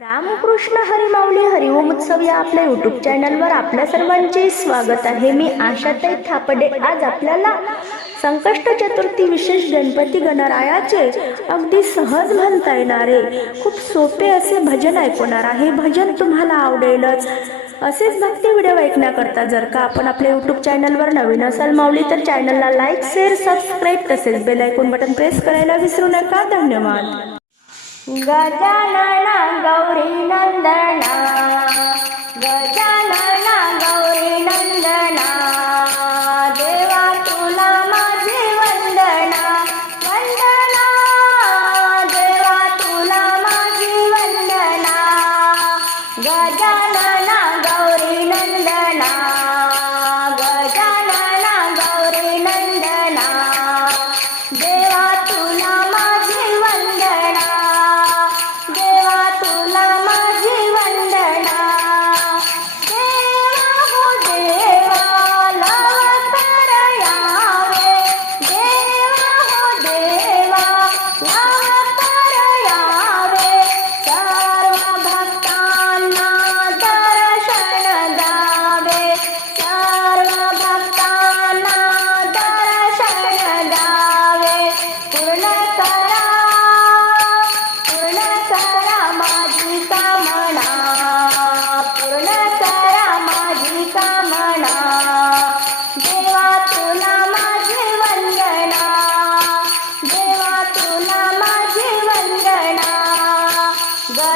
रामकृष्ण हरिमाऊली हरिओम उत्सव या आपल्या युट्यूब चॅनलवर आपल्या सर्वांचे स्वागत आहे. मी आशाताई थापडे. आज आपल्याला संकष्ट चतुर्थी विशेष गणपती गणरायाचे अगदी सहज म्हणता येणारे खूप सोपे असे भजन ऐकवणार आहे. भजन तुम्हाला आवडेलच. असेच भक्ती व्हिडिओ ऐकण्याकरता जर का आपण आपल्या युट्यूब चॅनलवर नवीन असाल माऊली तर चॅनलला लाईक शेअर सबस्क्राईब तसेच बेल ऐकून बटन प्रेस करायला विसरू नका. धन्यवाद. गजानना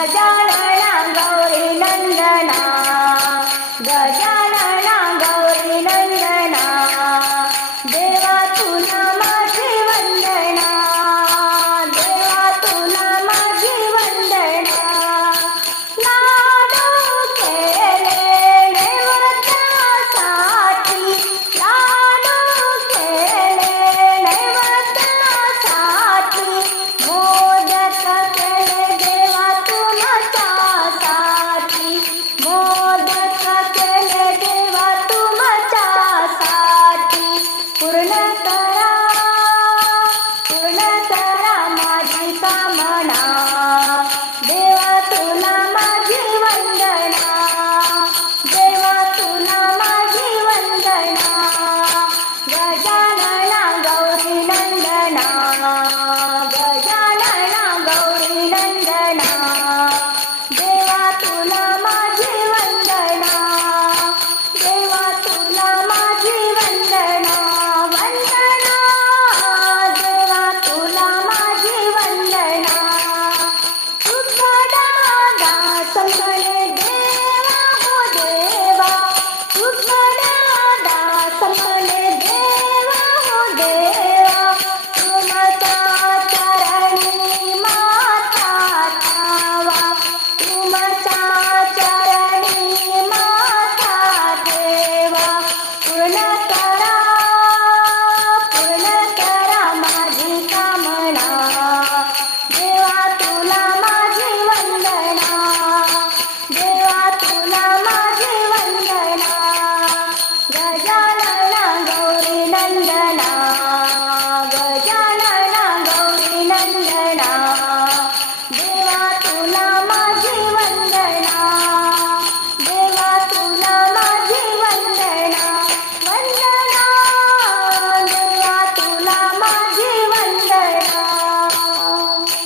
गजानना गौरी नंदना गजान No. yeah